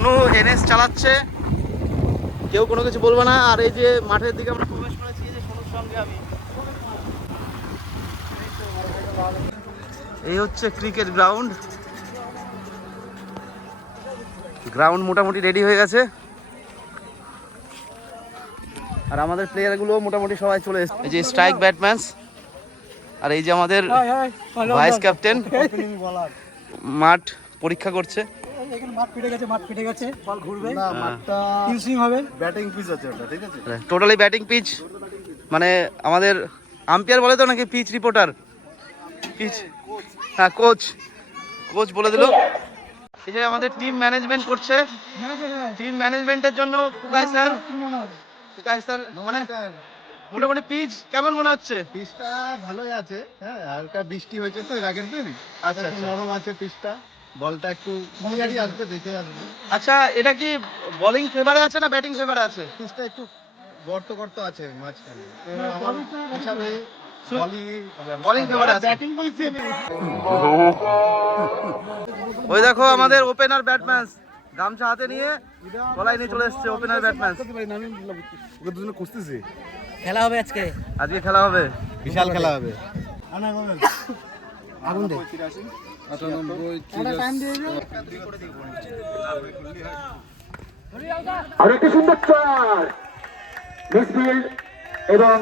Sonu NS চালাচ্ছে, কেউ কোনো কিছু বলবো না। আর এই যে মাঠের দিকে আমরা প্রবেশ করেছি, এই যে সোনুর সঙ্গে আমি। এই হচ্ছে ক্রিকেট গ্রাউন্ড। গ্রাউন্ড মোটামুটি রেডি হয়ে গেছে, আর আমাদের প্লেয়ারগুলো মোটামুটি সবাই চলে এসেছে। এই যে স্ট্রাইক ব্যাটম্যান, আর এই যে আমাদের ভাইস ক্যাপ্টেন মাঠ পরীক্ষা করছে। টোটালি ব্যাটিং পিচ, মানে আমাদের আম্পায়ার বলে তো নাকি পিচ রিপোর্টার, পিচ, হ্যাঁ কোচ, কোচ বলে দিল। এই যে আমাদের টিম ম্যানেজমেন্ট করছে, টিম ম্যানেজমেন্টের জন্য কুকাই স্যার মানে মোটামুটি পিচ কেমন মনে হচ্ছে? পিচটা ভালোই আছে, হ্যাঁ হালকা বৃষ্টি হয়েছে তো এর আগের দিন। আচ্ছা, নরম আছে পিচটা, বলটা একটু মিয়ারি আসবে, দেখে আসবে। আচ্ছা, এটা কি বোলিং ফেভারে আছে না ব্যাটিং ফেভারে আছে? পিচটা একটু গর্ত গর্ত আছে মাঝখানে, আমার হিসাবে বোলিং ফেভারে আছে। ওই দেখো আমাদের ওপেনার ব্যাটম্যান গামছা হাতে নিয়ে গলায় নিয়ে চলে এসেছে, ওপেনার ব্যাটম্যান। খুঁজতেছি, খেলা হবে আজকে, আজকে খেলা হবে, বিশাল খেলা হবে। আগুন দে। আর একটি সুন্দর চার, মিসফিল্ড এবং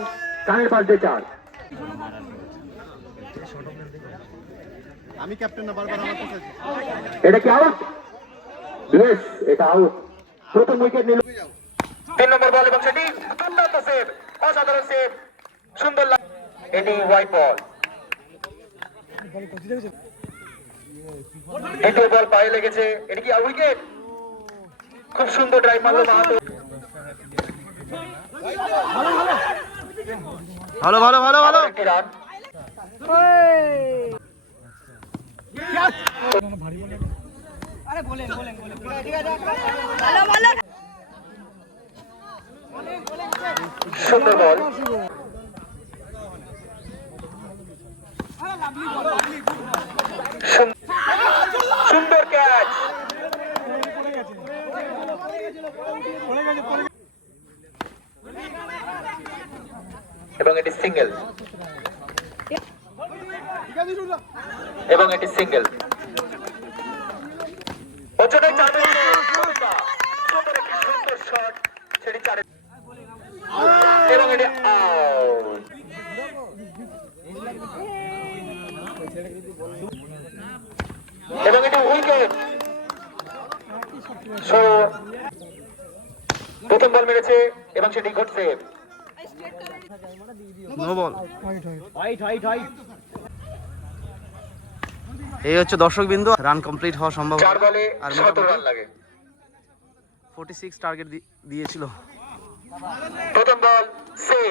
কানের পাশ দিয়ে চার। আমি ক্যাপ্টেন না, বারবার আমার কাছে। এটা কি আউট? ইয়েস, এটা আউট। প্রথম উইকেট নিল। 3 নম্বর বল এবং সেটি দুর্দান্ত সেভ, অসাধারণ সেভ, সুন্দর লাগে। এটি হোয়াইট বল। দ্বিতীয় বল পায়ে লেগেছে, এটি কি উইকেট? খুব সুন্দর ড্রাইভ মারলো মাহাতো। ভালো ভালো ভালো ভালো। একটি রান। সুন্দর বল। সুন্দর ক্যাচ। এবং এটি সিঙ্গেল, এবং এটি সিঙ্গেল। ওজনে চারে, সুন্দর একটি সুন্দর শট, সেটি চারে, এবং এটি আউট। এবং এটি উইকেট। প্রথম বল মেরেছে এবং সেটি ঘটছে নো বল। এই হচ্ছে দর্শক বিন্দু, রান কমপ্লিট হওয়া সম্ভব। 4 বলে আর 17 রান লাগে। 46 টার্গেট দিয়েছিল। প্রথম বল সেভ।